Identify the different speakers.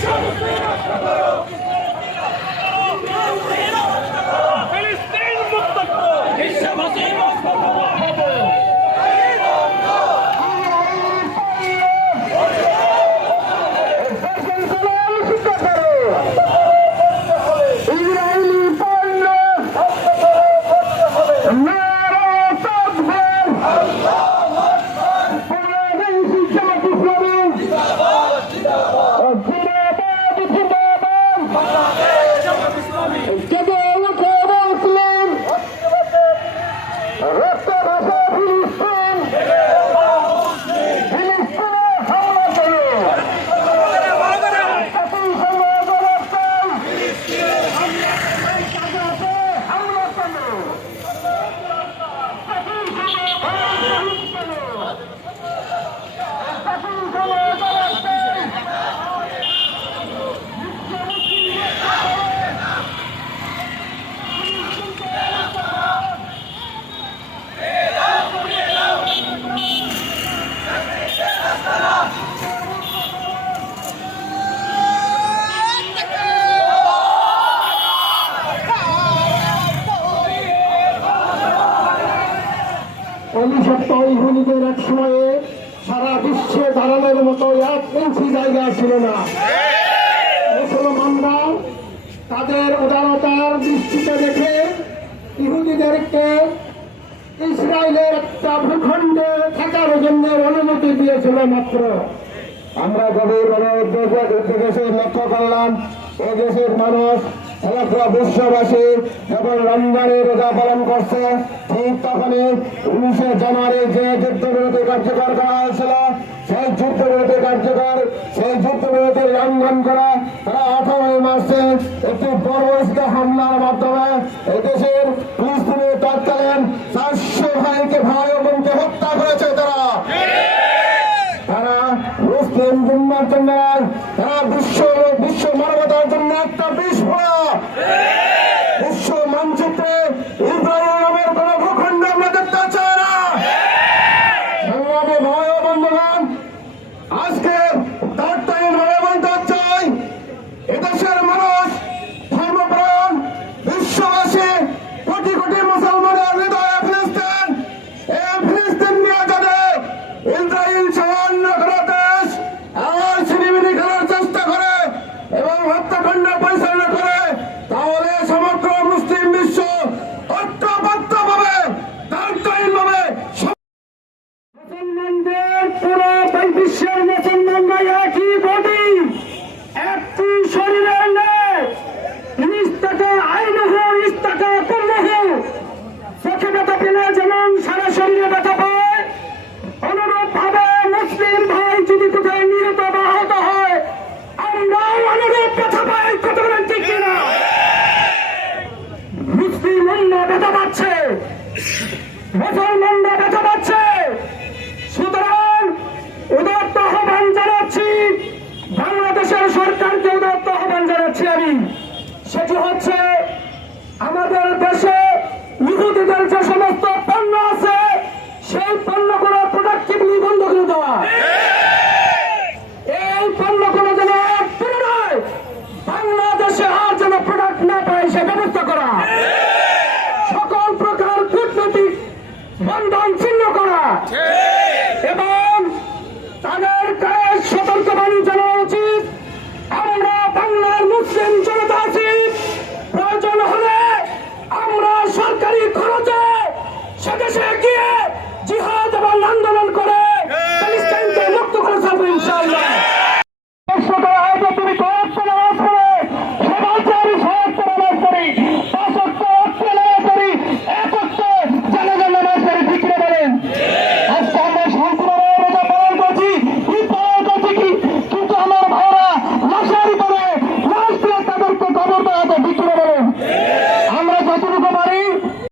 Speaker 1: Shut the সারা বিশ্বে দাঁড়ানোর মতো এক ইঞ্চি জায়গা ছিল না। মুসলমানরা তাদের উদারতার দৃষ্টিতে দেখে ইহুদিদেরকে ইসরায়েলের একটা ভূখণ্ডে থাকার জন্য অনুমতি দিয়েছিল মাত্র। আমরা গভীর মনোযোগ দেশে লক্ষ্য করলাম, এদেশের মানুষ সমগ্র বিশ্ববাসী যখন রমজানের রোজা পালন করছে, ঠিক তখনই উনিশে জানুয়ারি যে যুদ্ধবিরতি কার্যকর করা হয়েছিল, সেই যুদ্ধবিরতি কার্যকর, সেই যুদ্ধবিরতি লঙ্ঘন করা তারা আঠারোই মার্চে একটি বড় হামলার মাধ্যমে এটি সুতরাং জানাচ্ছি বাংলাদেশের সরকারকে জানাচ্ছি আমি। সেটি হচ্ছে আমাদের দেশে ইহুদিদের যে সমস্ত বন্ধন ছিন্ন করা। এবং